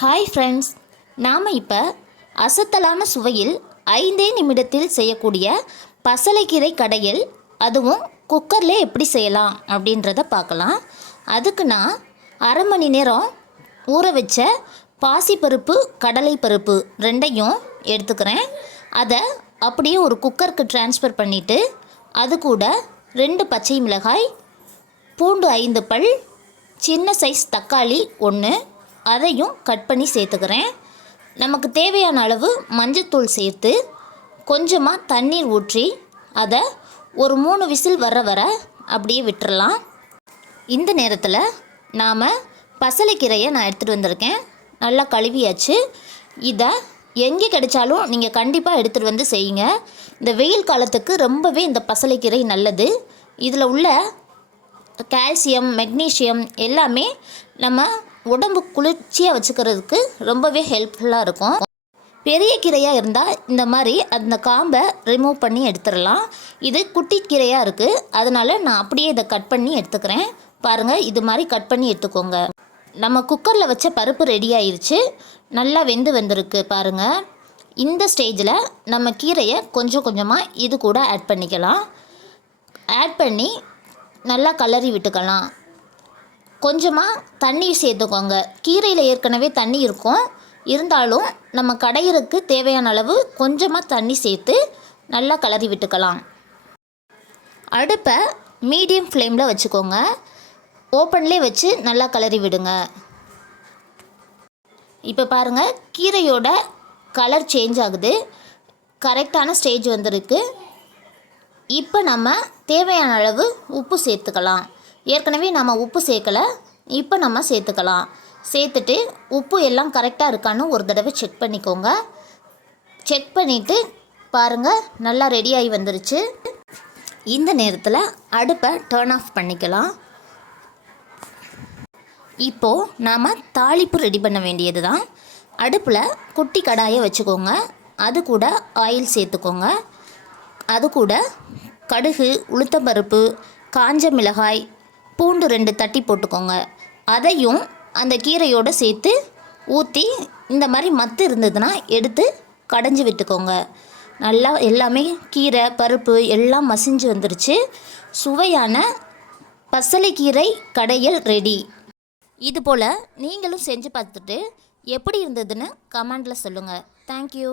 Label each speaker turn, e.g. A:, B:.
A: Hi friends நாம் இப்போ அசத்தலான சுவையில் ஐந்தே நிமிடத்தில் செய்யக்கூடிய பசலைக்கீரை கடையல் அதுவும் குக்கரில் எப்படி செய்யலாம் அப்படின்றத பார்க்கலாம். அதுக்கு நான் அரை மணி நேரம் ஊற வச்ச பாசிப்பருப்பு கடலை பருப்பு ரெண்டையும் எடுத்துக்கிறேன். அதை அப்படியே ஒரு குக்கருக்கு ட்ரான்ஸ்ஃபர் பண்ணிவிட்டு அது கூட ரெண்டு பச்சை மிளகாய் பூண்டு ஐந்து பல் சின்ன சைஸ் தக்காளி ஒன்று அதையும் கட் பண்ணி சேர்த்துக்கிறேன். நமக்கு தேவையான அளவு மஞ்சத்தூள் சேர்த்து கொஞ்சமாக தண்ணீர் ஊற்றி அதை ஒரு மூணு விசில் வர வர அப்படியே விட்டுறலாம். இந்த நேரத்தில் நாம் பசலைக்கீரையை நான் எடுத்துகிட்டு வந்திருக்கேன். நல்லா கழுவியாச்சு. இதை எங்கே கிடைச்சாலும் நீங்கள் கண்டிப்பாக எடுத்துகிட்டு வந்து செய்யுங்க. இந்த வெயில் காலத்துக்கு ரொம்பவே இந்த பசலைக்கீரை நல்லது. இதில் உள்ள கால்சியம் மெக்னீஷியம் எல்லாமே நம்ம உடம்பு குளிர்ச்சியாக வச்சுக்கிறதுக்கு ரொம்பவே ஹெல்ப்ஃபுல்லாக இருக்கும். பெரிய கீரையாக இருந்தால் இந்த மாதிரி அந்த காம்பை ரிமூவ் பண்ணி எடுத்துடலாம். இது குட்டி கீரையாக இருக்குது அதனால் நான் அப்படியே இதை கட் பண்ணி எடுத்துக்கிறேன். பாருங்கள் இது மாதிரி கட் பண்ணி எடுத்துக்கோங்க. நம்ம குக்கரில் வச்ச பருப்பு ரெடி ஆயிடுச்சு நல்லா வெந்து வந்திருக்கு பாருங்கள் இந்த ஸ்டேஜில் நம்ம கீரையை கொஞ்சம் கொஞ்சமாக இது கூட ஆட் பண்ணிக்கலாம். ஆட் பண்ணி நல்லா கலரி விட்டுக்கலாம். கொஞ்சமாக தண்ணி சேர்த்துக்கோங்க. கீரையில் ஏற்கனவே தண்ணி இருக்கும். இருந்தாலும் நம்ம கடையிறதுக்கு தேவையான அளவு கொஞ்சமாக தண்ணி சேர்த்து நல்லா கலரி விட்டுக்கலாம். அடுப்பை மீடியம் ஃப்ளேமில் வச்சுக்கோங்க. ஓப்பன்லேயே வச்சு நல்லா கலரி விடுங்க. இப்போ பாருங்கள் கீரையோட கலர் சேஞ்ச் ஆகுது. கரெக்டான ஸ்டேஜ் வந்திருக்கு. இப்போ நம்ம தேவையான அளவு உப்பு சேர்த்துக்கலாம். ஏற்கனவே நம்ம உப்பு சேர்க்கலை இப்போ நம்ம சேர்த்துக்கலாம். சேர்த்துட்டு உப்பு எல்லாம் கரெக்டாக இருக்கான்னு ஒரு தடவை செக் பண்ணிக்கோங்க. செக் பண்ணிவிட்டு பாருங்கள் நல்லா ரெடியாகி வந்துருச்சு. இந்த நேரத்தில் அடுப்பை டேர்ன் ஆஃப் பண்ணிக்கலாம். இப்போது நாம் தாளிப்பு ரெடி பண்ண வேண்டியது தான் அடுப்பில் குட்டி கடாயை வச்சுக்கோங்க. அது கூட ஆயில் சேர்த்துக்கோங்க. அது கூட கடுகு உளுத்தம்பருப்பு காஞ்ச மிளகாய் பூண்டு ரெண்டு தட்டி போட்டுக்கோங்க. அதையும் அந்த கீரையோடு சேர்த்து ஊற்றி இந்த மாதிரி மத்து இருந்ததுன்னா எடுத்து கடைஞ்சி விட்டுக்கோங்க. நல்லா எல்லாமே கீரை பருப்பு எல்லாம் மசிஞ்சு வந்துருச்சு. சுவையான பசலைக்கீரை கடையல் ரெடி இது போல் நீங்களும் செஞ்சு பார்த்துட்டு எப்படி இருந்ததுன்னு கமெண்டில் சொல்லுங்கள் தேங்க்யூ